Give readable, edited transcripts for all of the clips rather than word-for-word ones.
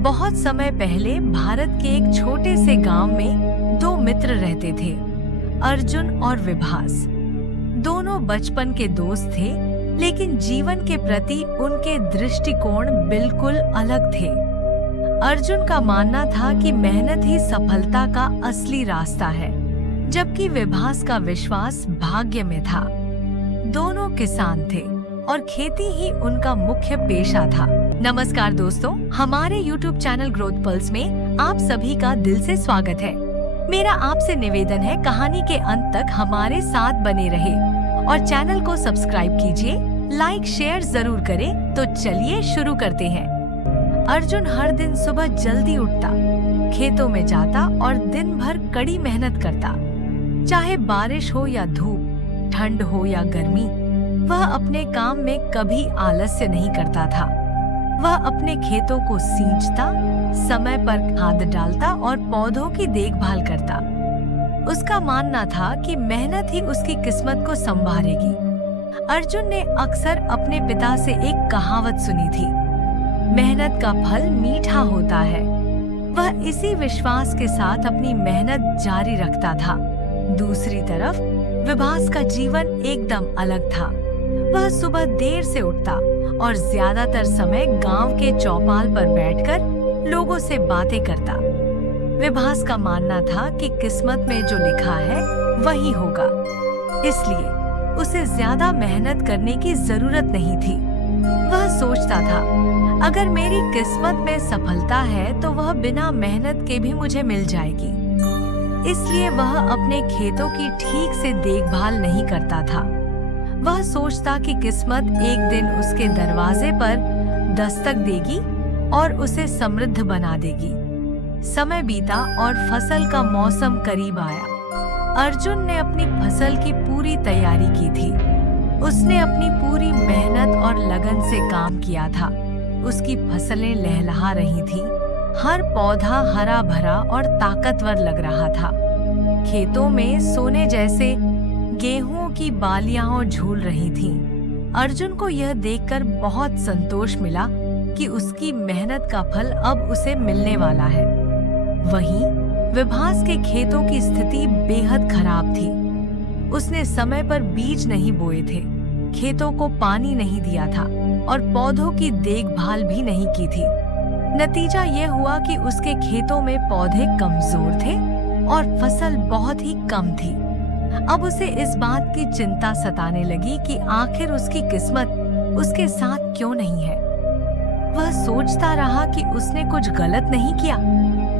बहुत समय पहले भारत के एक छोटे से गांव में दो मित्र रहते थे, अर्जुन और विभास। दोनों बचपन के दोस्त थे, लेकिन जीवन के प्रति उनके दृष्टिकोण बिल्कुल अलग थे। अर्जुन का मानना था कि मेहनत ही सफलता का असली रास्ता है, जबकि विभास का विश्वास भाग्य में था। दोनों किसान थे और खेती ही उनका मुख्य पेशा था। नमस्कार दोस्तों, हमारे YouTube चैनल ग्रोथ पल्स में आप सभी का दिल से स्वागत है। मेरा आपसे निवेदन है, कहानी के अंत तक हमारे साथ बने रहे और चैनल को सब्सक्राइब कीजिए, लाइक शेयर जरूर करें। तो चलिए शुरू करते हैं। अर्जुन हर दिन सुबह जल्दी उठता, खेतों में जाता और दिन भर कड़ी मेहनत करता। चाहे बारिश हो या धूप, ठंड हो या गर्मी, वह अपने काम में कभी आलस्य नहीं करता था। वह अपने खेतों को सींचता, समय पर खाद डालता और पौधों की देखभाल करता। उसका मानना था कि मेहनत ही उसकी किस्मत को संवारेगी। अर्जुन ने अक्सर अपने पिता से एक कहावत सुनी थी, मेहनत का फल मीठा होता है। वह इसी विश्वास के साथ अपनी मेहनत जारी रखता था। दूसरी तरफ विभास का जीवन एकदम अलग था। वह सुबह देर से उठता और ज्यादातर समय गांव के चौपाल पर बैठकर लोगों से बातें करता। विभास का मानना था कि किस्मत में जो लिखा है वही होगा, इसलिए उसे ज्यादा मेहनत करने की जरूरत नहीं थी। वह सोचता था, अगर मेरी किस्मत में सफलता है तो वह बिना मेहनत के भी मुझे मिल जाएगी। इसलिए वह अपने खेतों की ठीक से देखभाल नहीं करता था। वह सोचता कि किस्मत एक दिन उसके दरवाजे पर दस्तक देगी और उसे समृद्ध बना देगी। समय बीता और फसल का मौसम करीब आया। अर्जुन ने अपनी फसल की पूरी तैयारी की थी। उसने अपनी पूरी मेहनत और लगन से काम किया था। उसकी फसलें लहलहा रही थीं। हर पौधा हरा भरा और ताकतवर लग रहा था। खेतों में सोने जैसे गेहूं की बालियां झूल रही थीं। अर्जुन को यह देखकर बहुत संतोष मिला कि उसकी मेहनत का फल अब उसे मिलने वाला है। वहीं विभास के खेतों की स्थिति बेहद खराब थी। उसने समय पर बीज नहीं बोए थे, खेतों को पानी नहीं दिया था और पौधों की देखभाल भी नहीं की थी। नतीजा यह हुआ कि उसके खेतों में पौधे कमजोर थे और फसल बहुत ही कम थी। अब उसे इस बात की चिंता सताने लगी कि आखिर उसकी किस्मत उसके साथ क्यों नहीं है। वह सोचता रहा कि उसने कुछ गलत नहीं किया,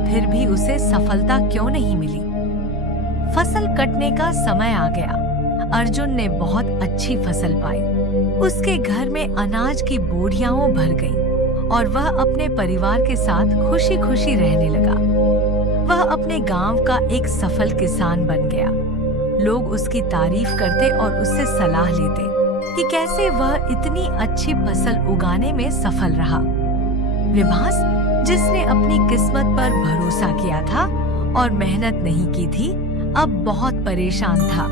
फिर भी उसे सफलता क्यों नहीं मिली। फसल कटने का समय आ गया। अर्जुन ने बहुत अच्छी फसल पाई। उसके घर में अनाज की बोरियां भर गईं। और वह अपने परिवार के साथ खुशी खुशी रहने लगा। वह अपने गांव का एक सफल किसान बन गया। लोग उसकी तारीफ करते और उससे सलाह लेते कि कैसे वह इतनी अच्छी फसल उगाने में सफल रहा। विभास, जिसने अपनी किस्मत पर भरोसा किया था और मेहनत नहीं की थी, अब बहुत परेशान था।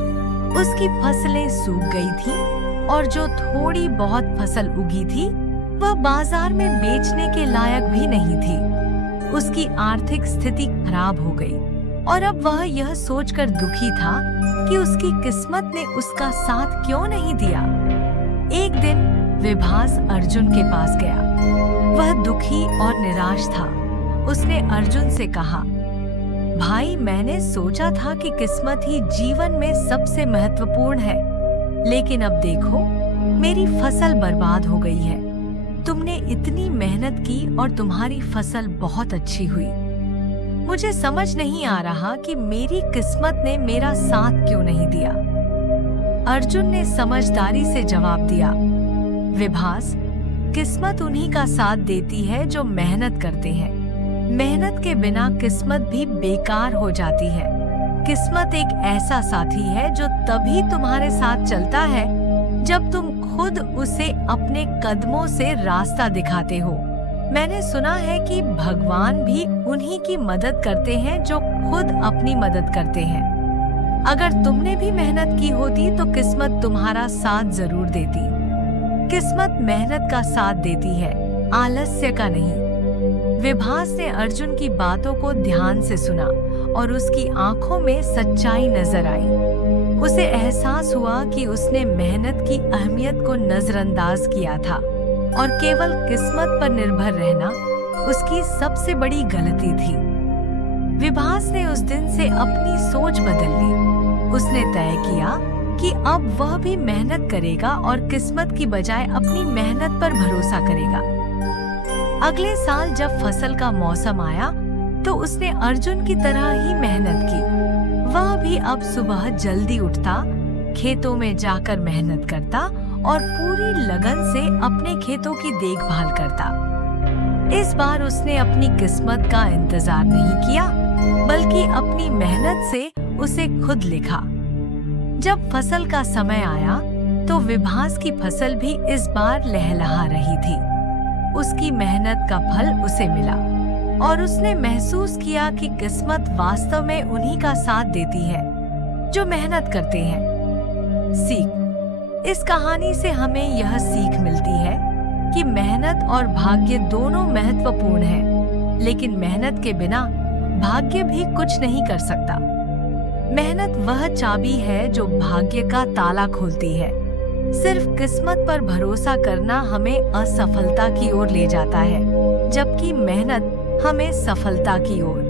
उसकी फसलें सूख गई थीं और जो थोड़ी बहुत फसल उगी थी वह बाजार में बेचने के लायक भी नहीं थी। उसकी आर्थिक स्थिति खराब हो गई और अब वह यह सोचकर दुखी था कि उसकी किस्मत ने उसका साथ क्यों नहीं दिया। एक दिन विभास अर्जुन के पास गया। वह दुखी और निराश था। उसने अर्जुन से कहा, भाई, मैंने सोचा था कि किस्मत ही जीवन में सबसे महत्वपूर्ण है, लेकिन अब देखो, मेरी फसल बर्बाद हो गई है। तुमने इतनी मेहनत की और तुम्हारी फसल बहुत अच्छी हुई। मुझे समझ नहीं आ रहा कि मेरी किस्मत ने मेरा साथ क्यों नहीं दिया। अर्जुन ने समझदारी से जवाब दिया, विभास, किस्मत उन्हीं का साथ देती है जो मेहनत करते हैं। मेहनत के बिना किस्मत भी बेकार हो जाती है। किस्मत एक ऐसा साथी है जो तभी तुम्हारे साथ चलता है जब तुम खुद उसे अपने कदमों से रास्ता दिखाते हो। मैंने सुना है कि भगवान भी उन्हीं की मदद करते हैं जो खुद अपनी मदद करते हैं। अगर तुमने भी मेहनत की होती तो किस्मत तुम्हारा साथ जरूर देती। किस्मत मेहनत का साथ देती है, आलस्य का नहीं। विभास ने अर्जुन की बातों को ध्यान से सुना और उसकी आंखों में सच्चाई नजर आई। उसे एहसास हुआ कि उसने मेहनत की अहमियत को नजरअंदाज किया था और केवल किस्मत पर निर्भर रहना उसकी सबसे बड़ी गलती थी। विभास ने उस दिन से अपनी सोच बदल ली। उसने तय किया कि अब वह भी मेहनत करेगा और किस्मत की बजाय अपनी मेहनत पर भरोसा करेगा। अगले साल जब फसल का मौसम आया तो उसने अर्जुन की तरह ही मेहनत की। वह भी अब सुबह जल्दी उठता, खेतों में जाकर मेहनत करता और पूरी लगन से अपने खेतों की देखभाल करता। इस बार उसने अपनी किस्मत का इंतजार नहीं किया, बल्कि अपनी मेहनत से उसे खुद लिखा। जब फसल का समय आया तो विभास की फसल भी इस बार लहलहा रही थी। उसकी मेहनत का फल उसे मिला और उसने महसूस किया कि किस्मत वास्तव में उन्हीं का साथ देती है जो मेहनत करते हैं। सीख: इस कहानी से हमें यह सीख मिलती है कि मेहनत और भाग्य दोनों महत्वपूर्ण हैं, लेकिन मेहनत के बिना भाग्य भी कुछ नहीं कर सकता। मेहनत वह चाबी है जो भाग्य का ताला खोलती है। सिर्फ किस्मत पर भरोसा करना हमें असफलता की ओर ले जाता है, जबकि मेहनत हमें सफलता की ओर।